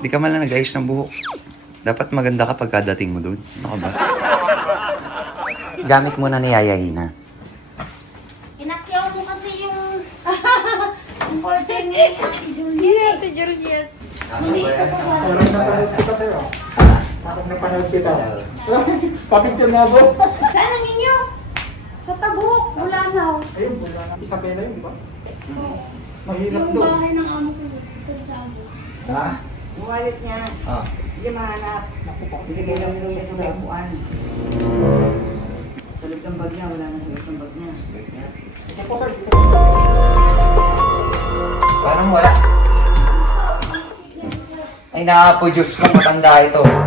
Di ka man lang nag-ayos ng buhok. Dapat maganda ka pagkadating mo doon. Ano ba? Gamit mo na ni Yaya Hina. Pinakyaw mo kasi yung important ni Ate Juliet. Ate Juliet. Hindi ito pa ba? Parang napanood kita sa'yo. Parang napanood kita. Papicture na ako. Saan ang inyo? Sa Tabuk, Bulanaw. Ayun, wala na. Isa pera yun, di ba? Mahirap Yung doon. bahay ng amo ko sa Santiago. Ha? Yung wallet niya, Ah. hindi mahanap. Bigay lang nila niya sa upuan. Sa loob ng bag niya, wala na sa loob ng bag niya. Parang wala. Ay, nakapo Diyos ko, matanda ito. Ang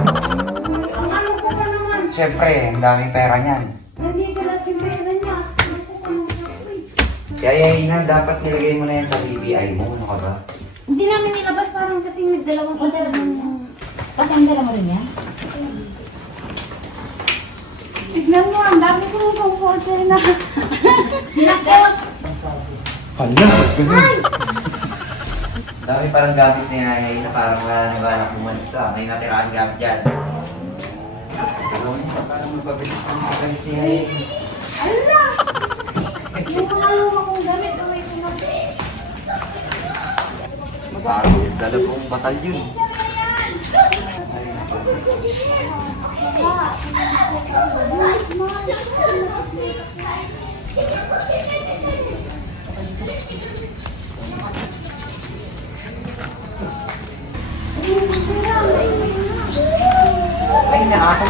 ano ko pa naman? Siyempre, ang daming pera niyan. Nandito lahat yung pera niya. Ano ko pa naman? Yaya Hina, dapat nilagay mo na yan sa BBI mo. Ano ka ba? Hindi namin nilabas parang kasi may dalawang konser ng... Pati ang dala mo rin yan? Tignan mo, ang dami ko ng comforter na. Nakot! Hala, ganun. Dami parang gamit ni Yaya Hina, parang wala na ba na pumalit ka. May natirahan gamit dyan. Gawin mo, parang magpabilis ng pagkalis ni Yaya Hina. Ala! Yung mga akong gamit, may pumabi. Parang dalawang batalyon. Ay, ako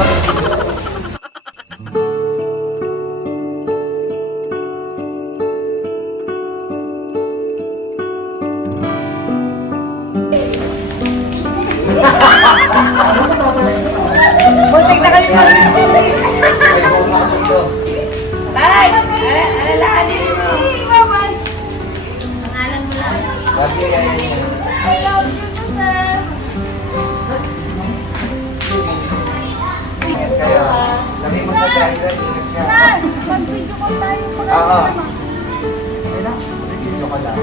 Buntik na kayo! Ay, kung makatulo. Tay! Alalahanin mo! Pangalan mo lang. Bakit kaya Hina? I love you too, sir. Kaya, sabi mo sa driver, ingat siya. Sir, mag-video call tayo. Oo. Ay na, video ka lang.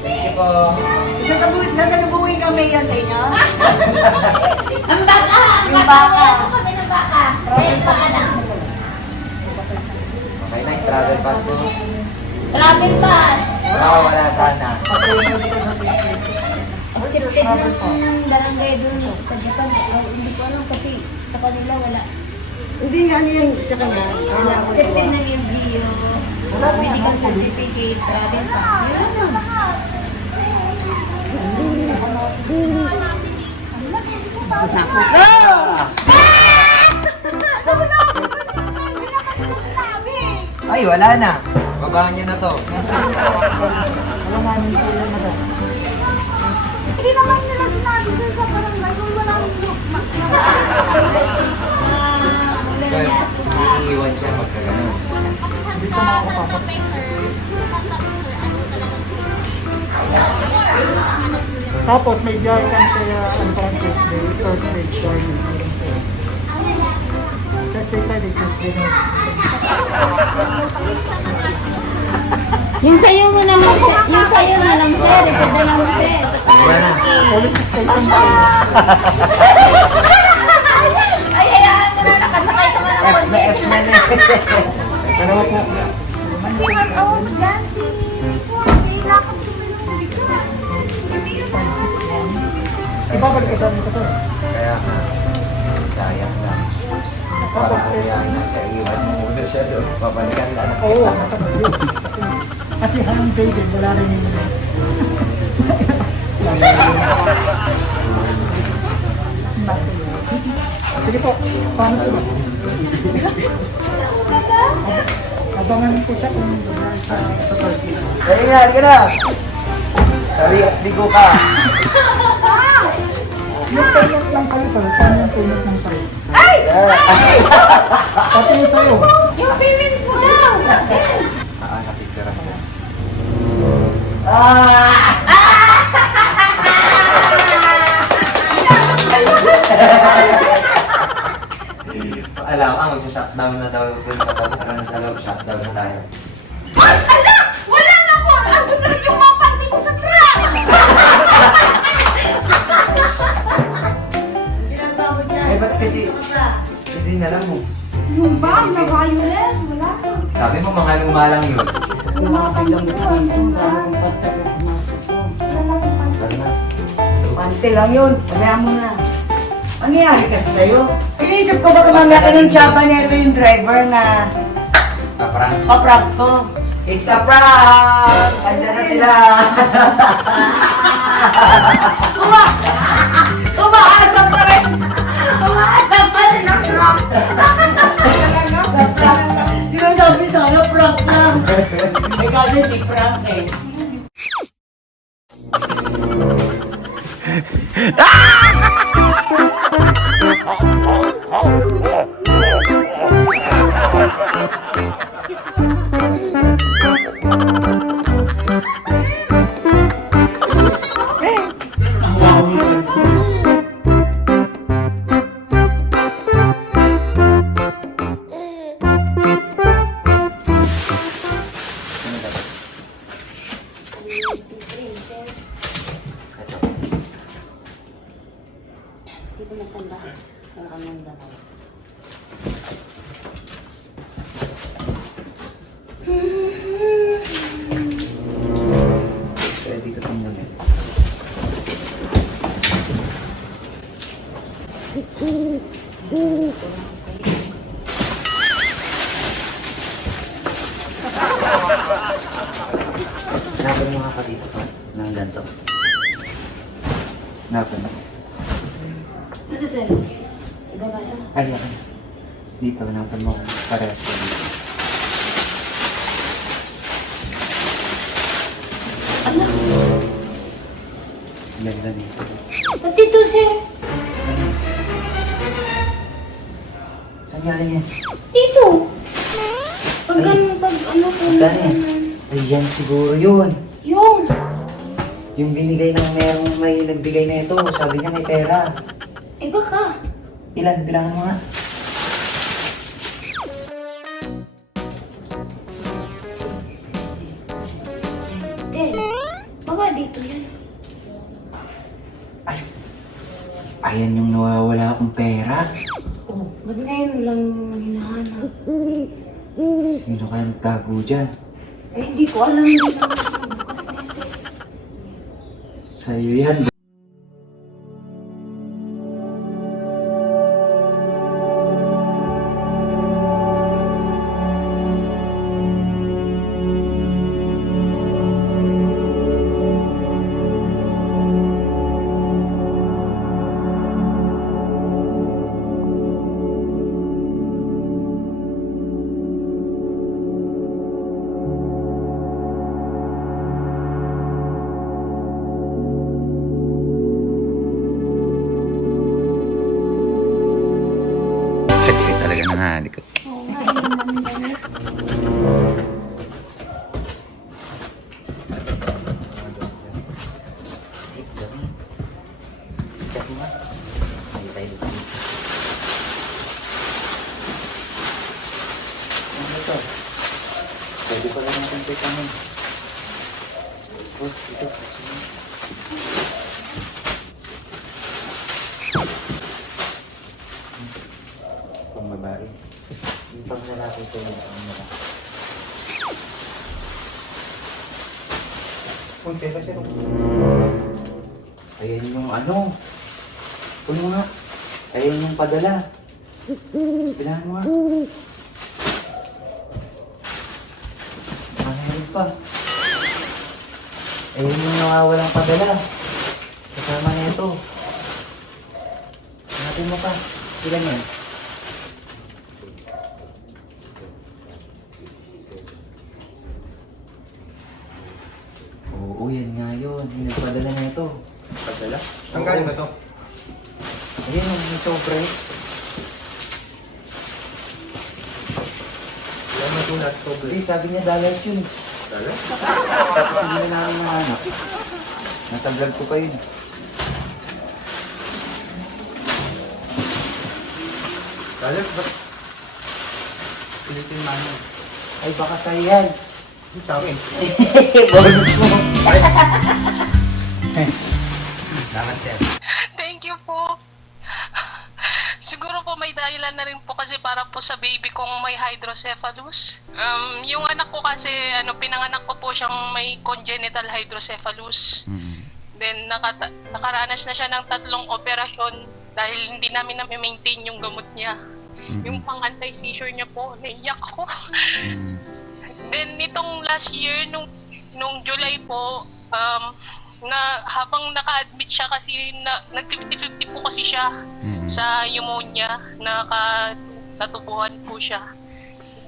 Thank you po. Sasalubuhin kami yan sa inyo? Ang baka! Yung baka. Ano kami ng baka? Ayun, baka na. Okay na yung travel pass mo. Travel pass. Wala sana. Accepted ng barangay dun sa Japan. Hindi ko alam kasi sa kanila wala. Hindi, ano yung sa kanya? Wala ko Accepted ng LGU. Medical certificate, travel pass. Yun lang. Ay, wala na. Babaan niyo na to. Hindi naman nila sinabi sir sa barangay kung wala Sir, iiwan siya pagka ganun. Tapos may biyahe kami kaya ano pa Tuesday, Thursday, Friday. Thursday, Friday, Tuesday na. Yung sayo mo na lang, yung sayo na lang sir, ipadala mo sir. Wala na. Politics station tayo. Ay, hayaan mo na, nakasakay ka man F na F na na. Dalawa po. Kasi mag-awang ganti. Hindi lakad sa Pilipinas. Ibabalik ka dami ka to. Kaya nga, sayang lang. Para kaya na siya iwan mo muna siya doon. Babalikan lang. Oo, kasi hanggang baby, wala rin yung Sige po, paano po ba? Abangan po siya kung gagawin sa Turkey. Kaya nga, halika na. Sabi at ligo ka. Yung payment lang kayo, sir. Paano yung payment ng kayo? Pati yung sa'yo. Yung payment mo daw. Napicture ako. Alam ka, mag-shutdown na daw dun sa talukan sa loob. Shutdown na tayo. Ay, ala! Wala na ko! Andun lang yung mga panty ko sa truck! Malay mo, mga lumalang yun. Biglang buwan ko. Parang pantay ang pumasok ko. Lalo na. Pante lang yun. Kaya mo na. Mangyayari kasi sa'yo. Inisip ko baka mamaya ka ng tsaba nito yung driver na Paparang. paprank ko. It's a prank! Andiyan na sila! Umaasa pa rin! Umaasa pa rin ang prank! Sinasabi sana prank lang. Eh kasi hindi prank eh. Hindi ko matanda. Wala kang nandang. Pwede ko tingnan eh. Hanapan mo nga pa dito pa ng ganito. Hanapan mo. Ito, sir. Ibaba ito. Ay, yan. Dito, hanapan mo parehas ko dito. Ano? Ganda dito. Ba't dito, sir? Saan galing yan? Dito. Pag ganun, pag ano po. Galing. Ay, yan siguro yun. Yung. Yung binigay ng merong may nagbigay na ito, sabi niya may pera. Eh, baka. Ilan? Bilangan mo nga. Ten. Baka dito yan. Ay, ayan yung nawawala akong pera. Oh, ba't ngayon lang hinahanap? Sino kaya nagtago dyan? Eh, hindi ko alam din ang bukas nito. Sa'yo yan. Sexy talaga ng halik ko. Oo nga, ayun naman damit. Pwede pala natin ito kami. Ito. Pang babae. Yung pang lalaki ito yung pang lalaki. Uy, teka sir. Ayan yung ano. Puno nga. Ayan yung padala. Pilahan mo nga. Meron pa. Ayun yung nawawalang padala. Kasama na ito. Hanapin mo pa. Ilan yan? Oo, yan nga yun. Yung nagpadala na ito. Padala? Ang galing ba to? Ayun, yung sobre. Yan matulat to. Hindi, sabi niya dollars yun. Dala? Tapos hindi na namin mahanap. Nasa vlog ko pa yun. Dala ba? Philippine money. Ay, baka sa'yo yan. Sa akin. Bonus mo. Salamat sir. Thank you po. Siguro po may dahilan na rin po kasi para po sa baby kong may hydrocephalus. Yung anak ko kasi, pinanganak ko po siyang may congenital hydrocephalus. Then, nakaranas na siya ng 3 operasyon dahil hindi namin na-maintain yung gamot niya. Yung pang anti-seizure niya po, naiyak ako. Then, nitong last year, nung July po, na habang naka-admit siya kasi nag-50-50 po kasi siya sa pneumonia, natubuhan po siya.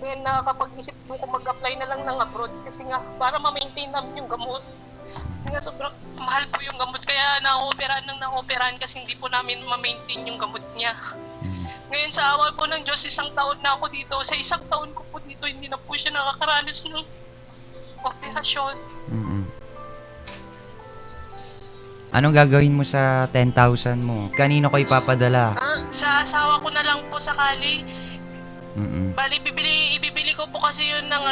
Then nakakapag-isip po ko mag-apply na lang ng abroad kasi nga para ma-maintain namin yung gamot. Kasi nga sobrang mahal po yung gamot kaya na-operahan kasi hindi po namin ma-maintain yung gamot niya. Ngayon sa awa po ng Diyos, 1 taon na ako dito. Sa 1 taon ko po dito, hindi na po siya nakakaranas ng operasyon. Anong gagawin mo sa 10,000 mo? Kanino ko ipapadala? Sa asawa ko na lang po sakali. Bali, ibibili ko po kasi yun ng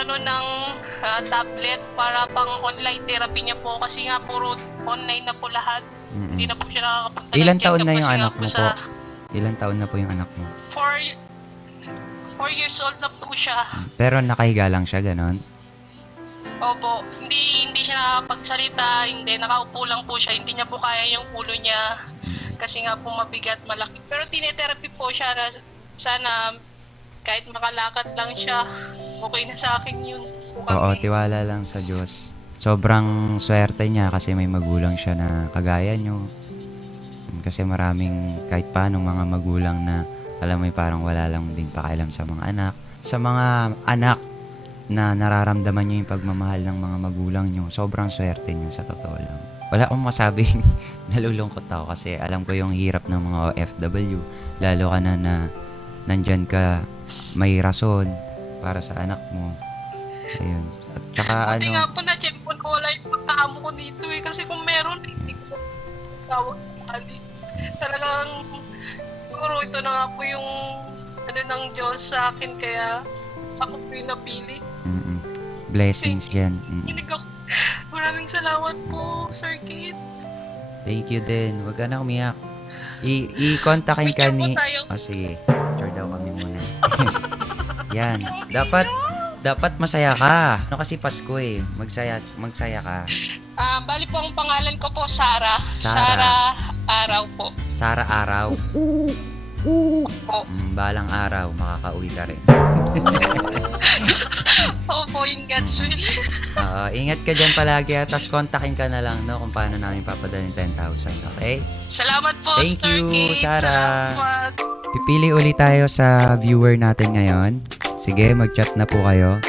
tablet para pang online therapy niya po kasi nga puro online na po lahat. Hindi na po siya nakakapunta. Ilan ng taon check-up na yung kasi anak nga mo po? Ilan taon na po yung anak mo? 4 years old na po siya. Pero nakahiga lang siya, ganon? Opo, hindi siya nakakapagsalita, nakaupo lang po siya, hindi niya po kaya yung ulo niya kasi nga po mabigat, malaki. Pero tinetherapy po siya na sana kahit makalakad lang siya, okay na sa akin yun. Oo, tiwala lang sa Diyos. Sobrang swerte niya kasi may magulang siya na kagaya nyo. Kasi maraming kahit paano mga magulang na alam mo parang wala lang din pakialam sa mga anak. Sa mga anak na nararamdaman nyo yung pagmamahal ng mga magulang nyo, sobrang swerte nyo sa totoo lang. Wala akong masabing nalulungkot ako kasi alam ko yung hirap ng mga OFW. Lalo ka na nandyan ka, may rason para sa anak mo. Ayun. At saka Buti nga po na-check po na wala yung pagkaamo ko dito kasi kung meron, hindi ko tawag kali. Talagang siguro ito na nga po yung ng Diyos sa akin kaya ako po yung napili. Blessings yan. Kinig ako. Maraming salamat po, Sir Kit. Thank you din. Huwag ka na umiyak. I-contactin ka ni... Picture po tayo. Sige. Picture daw kami muna. Yan. Dapat masaya ka. Kasi Pasko eh. Magsaya ka. Bali po ang pangalan ko po, Sarah. Sarah. Sarah Araw po. Sarah Araw. Po. Balang araw, makakauwi ka rin. Opo, in God's will. Ingat ka dyan palagi at tas kontakin ka na lang kung paano namin papadalhin 10,000. Okay? Salamat po, Thank Sir you, Kit. Sarah. Salamat. Pipili ulit tayo sa viewer natin ngayon. Sige, mag-chat na po kayo.